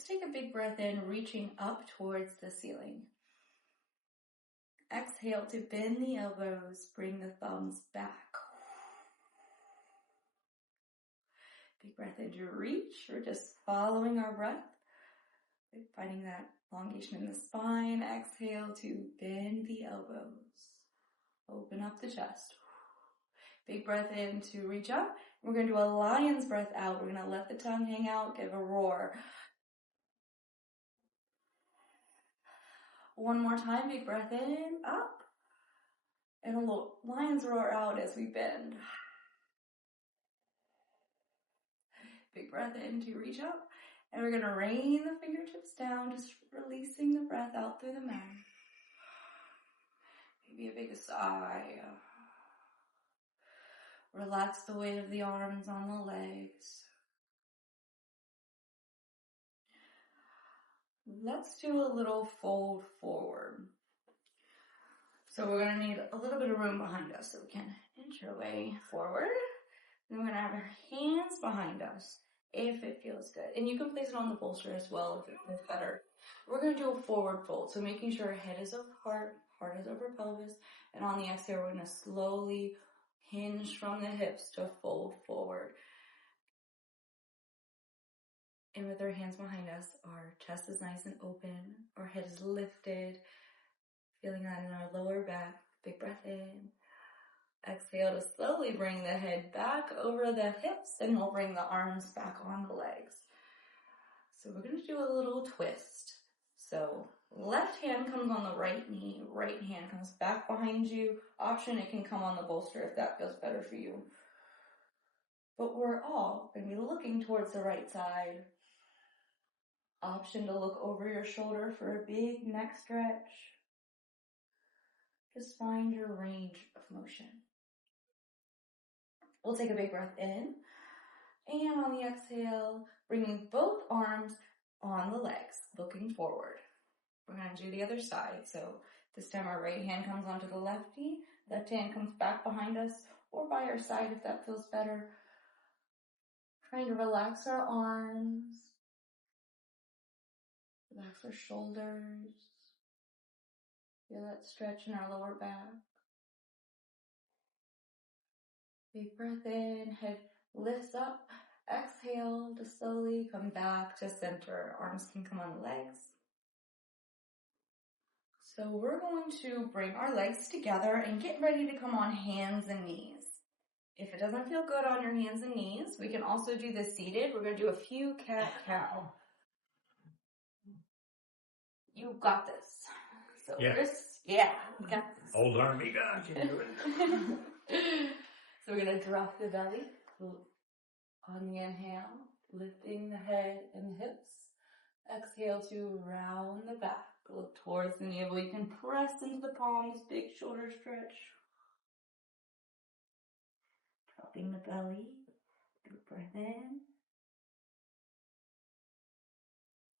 let's take a big breath in, reaching up towards the ceiling. Exhale to bend the elbows, bring the thumbs back. Big breath in to reach. We're just following our breath. Finding that elongation in the spine. Exhale to bend the elbows. Open up the chest. Big breath in to reach up. We're going to do a lion's breath out. We're going to let the tongue hang out, give a roar. One more time, big breath in, up. And a little lion's roar out as we bend. Big breath in to reach up. And we're going to rain the fingertips down, just releasing the breath out through the mouth. Maybe a big sigh. Relax the weight of the arms on the legs. Let's do a little fold forward. So we're going to need a little bit of room behind us so we can inch our way forward. And we're going to have our hands behind us if it feels good. And you can place it on the bolster as well if it feels better. We're going to do a forward fold. So making sure head is over heart, heart is over pelvis. And on the exhale, we're going to slowly hinge from the hips to fold forward. And with our hands behind us, our chest is nice and open. Our head is lifted. Feeling that in our lower back. Big breath in. Exhale to slowly bring the head back over the hips, and we'll bring the arms back on the legs. So we're going to do a little twist. So left hand comes on the right knee, right hand comes back behind you. Option, it can come on the bolster if that feels better for you. But we're all going to be looking towards the right side. Option to look over your shoulder for a big neck stretch. Just find your range of motion. We'll take a big breath in. And on the exhale, bringing both arms on the legs, looking forward. We're going to do the other side. So this time our right hand comes onto the left knee. Left hand comes back behind us or by our side if that feels better. Trying to relax our arms. Relax our shoulders. Feel that stretch in our lower back. Big breath in, head lifts up. Exhale to slowly come back to center. Arms can come on the legs. So we're going to bring our legs together and get ready to come on hands and knees. If it doesn't feel good on your hands and knees, we can also do this seated. We're going to do a few cat-cow. You got this. So Yeah. We got this. Old army guy can do it. So we're going to drop the belly on the inhale, lifting the head and the hips. Exhale to round the back. Look towards the navel. You can press into the palms, big shoulder stretch. Dropping the belly. Big breath in.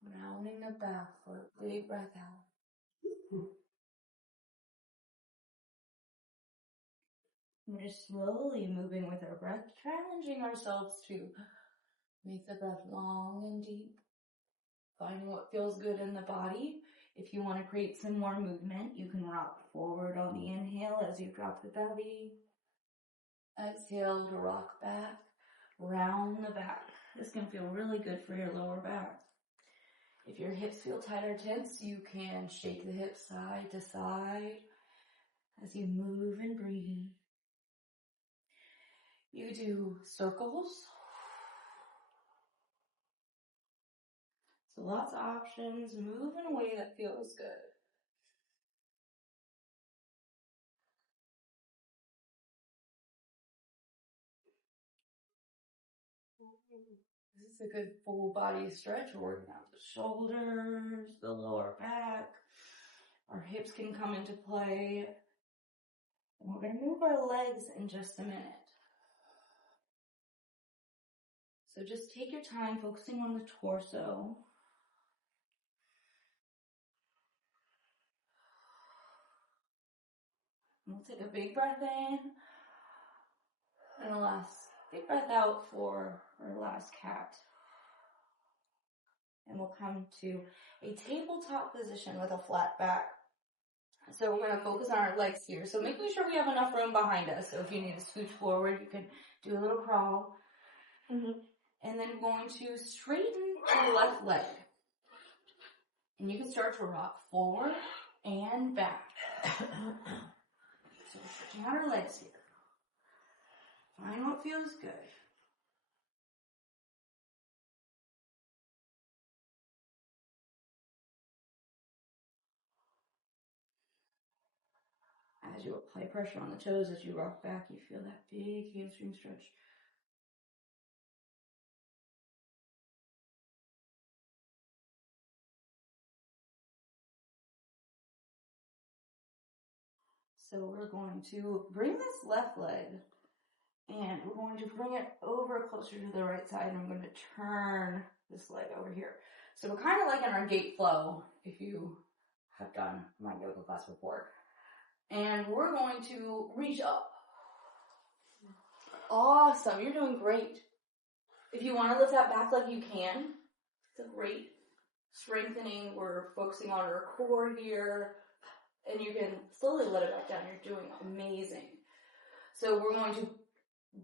Rounding the back for a big breath out. We're just slowly moving with our breath, challenging ourselves to make the breath long and deep. Finding what feels good in the body. If you want to create some more movement, you can rock forward on the inhale as you drop the belly. Exhale to rock back, round the back. This can feel really good for your lower back. If your hips feel tight or tense, you can shake the hips side to side as you move and breathe. You do circles. So lots of options. Move in a way that feels good. This is a good full body stretch. We're working out the shoulders, the lower back. Our hips can come into play. And we're going to move our legs in just a minute. So just take your time focusing on the torso. We'll take a big breath in. And a last big breath out for our last cat. and we'll come to a tabletop position with a flat back. So we're going to focus on our legs here. So making sure we have enough room behind us. So if you need to scooch forward, you can do a little crawl. And then going to straighten your left leg. And you can start to rock forward and back. So we're stretching out our legs here. Find what feels good. As you apply pressure on the toes, as you rock back, you feel that big hamstring stretch. So we're going to bring this left leg and we're going to bring it over closer to the right side, and I'm going to turn this leg over here. So we're kind of like in our gate flow, if you have done my yoga class before. And we're going to reach up. Awesome, you're doing great. If you want to lift that back leg, you can. It's a great strengthening. We're focusing on our core here, and you can slowly let it back down. You're doing amazing. So we're going to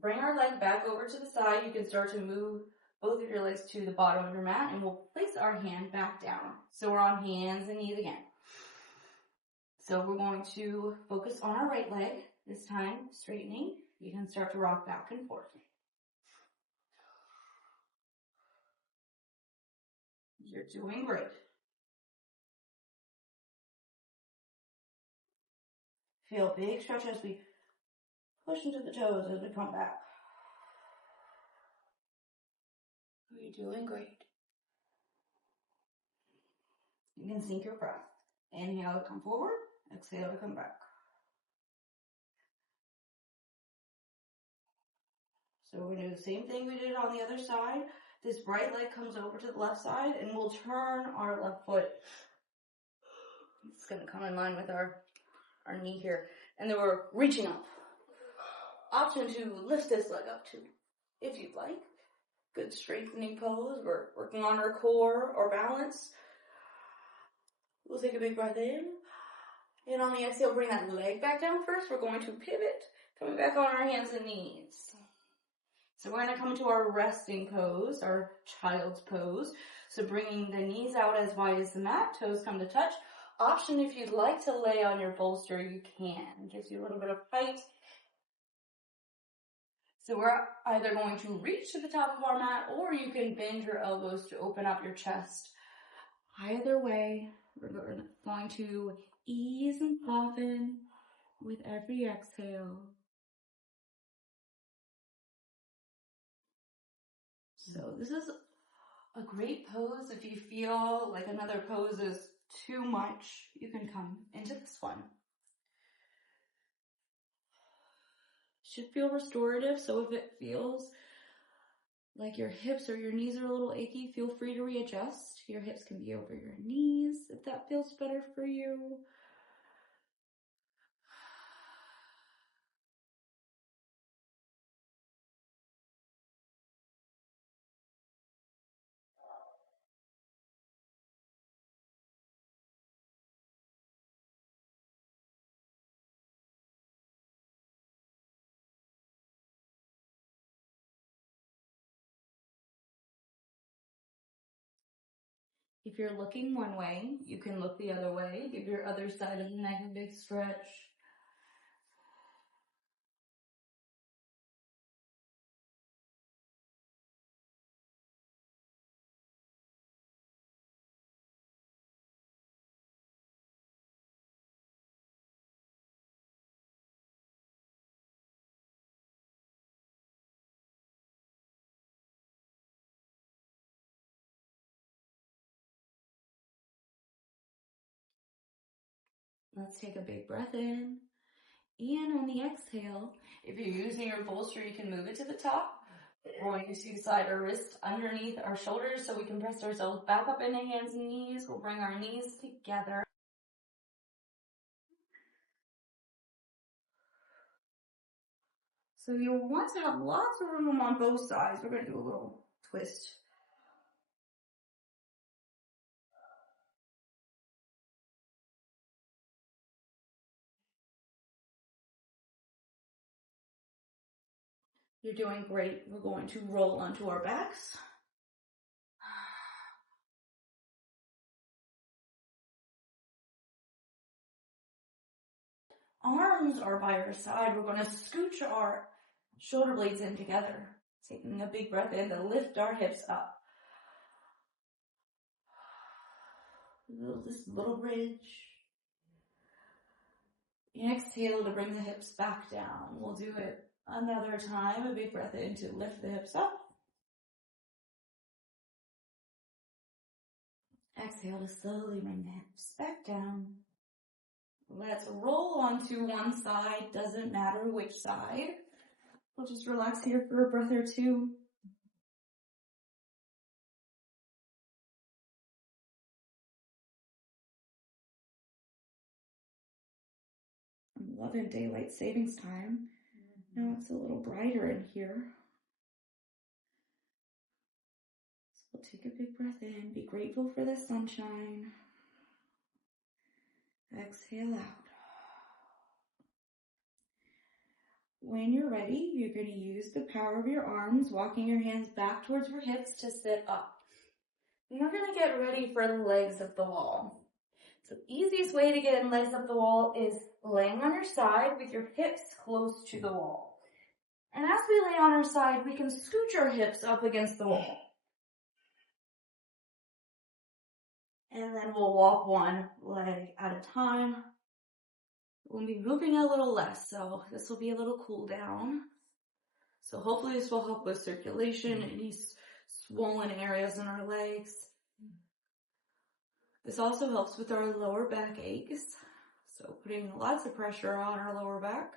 bring our leg back over to the side. You can start to move both of your legs to the bottom of your mat, and we'll place our hand back down. So we're on hands and knees again. So we're going to focus on our right leg, this time straightening. You can start to rock back and forth. You're doing great. Feel a big stretch as we push into the toes as we come back. You're doing great. You can sync your breath. Inhale to come forward. Exhale to come back. So we're going to do the same thing we did on the other side. This right leg comes over to the left side, and we'll turn our left foot. It's going to come in line with our knee here. And then we're reaching up. Option to lift this leg up too, if you'd like. Good strengthening pose. We're working on our core or balance. We'll take a big breath in. And on the exhale, bring that leg back down first. We're going to pivot, coming back on our hands and knees. So we're going to come to our resting pose, our child's pose. So bringing the knees out as wide as the mat, toes come to touch. Option, if you'd like to lay on your bolster, you can. It gives you a little bit of height. So we're either going to reach to the top of our mat, or you can bend your elbows to open up your chest. Either way, we're going to ease and soften with every exhale. So this is a great pose. If you feel like another pose is too much, you can come into this one. Should feel restorative, so if it feels like your hips or your knees are a little achy, feel free to readjust. Your hips can be over your knees if that feels better for you. If you're looking one way, you can look the other way. Give your other side of the neck a big stretch. Let's take a big breath in. And on the exhale, if you're using your bolster, you can move it to the top. We're going to slide our wrist underneath our shoulders so we can press ourselves back up into hands and knees. We'll bring our knees together. So you'll want to have lots of room on both sides. We're going to do a little twist. You're doing great. We're going to roll onto our backs. Arms are by our side. We're going to scooch our shoulder blades in together. Taking a big breath in to lift our hips up. This little bridge. Exhale to bring the hips back down. We'll do it another time. A big breath in to lift the hips up. Exhale to slowly bring the hips back down. Let's roll onto one side. Doesn't matter which side. We'll just relax here for a breath or two. 11 daylight savings time. Now it's a little brighter in here. So we'll take a big breath in. Be grateful for the sunshine. Exhale out. When you're ready, you're going to use the power of your arms, walking your hands back towards your hips to sit up. And we're going to get ready for the legs up the wall. So the easiest way to get in legs up the wall is laying on your side with your hips close to the wall. And as we lay on our side, we can scooch our hips up against the wall. And then we'll walk one leg at a time. We'll be moving a little less, so this will be a little cool down. So hopefully this will help with circulation, any swollen areas in our legs. This also helps with our lower back aches. So putting lots of pressure on our lower back.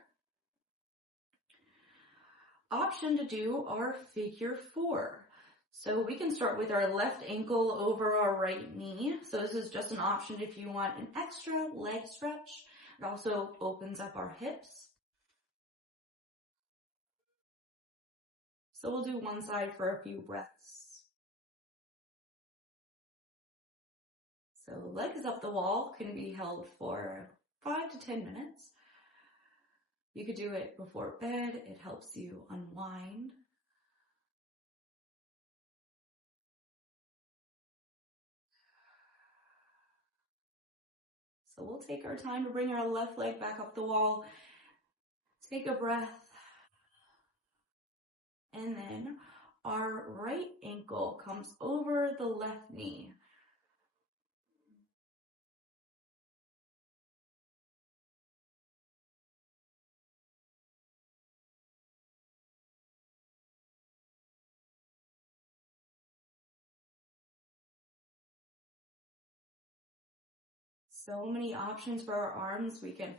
Option to do our figure four. So we can start with our left ankle over our right knee. So this is just an option if you want an extra leg stretch. It also opens up our hips. So we'll do one side for a few breaths. So legs up the wall can be held for 5 to 10 minutes. You could do it before bed. It helps you unwind. So we'll take our time to bring our left leg back up the wall. Take a breath. And then our right ankle comes over the left knee. So many options for our arms. We can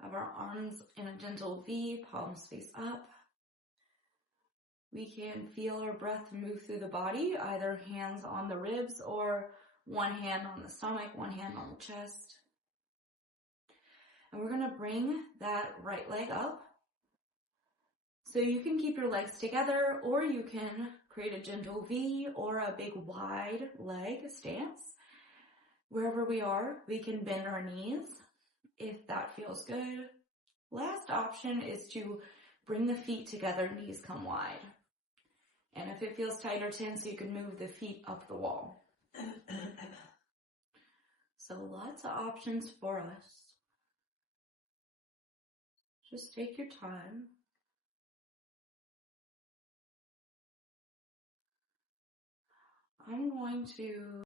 have our arms in a gentle V, palms face up. We can feel our breath move through the body, either hands on the ribs or one hand on the stomach, one hand on the chest. And we're going to bring that right leg up. So you can keep your legs together, or you can create a gentle V or a big wide leg stance. Wherever we are, we can bend our knees if that feels good. Last option is to bring the feet together, knees come wide. And if it feels tight or tense, you can move the feet up the wall. So lots of options for us. Just take your time. I'm going to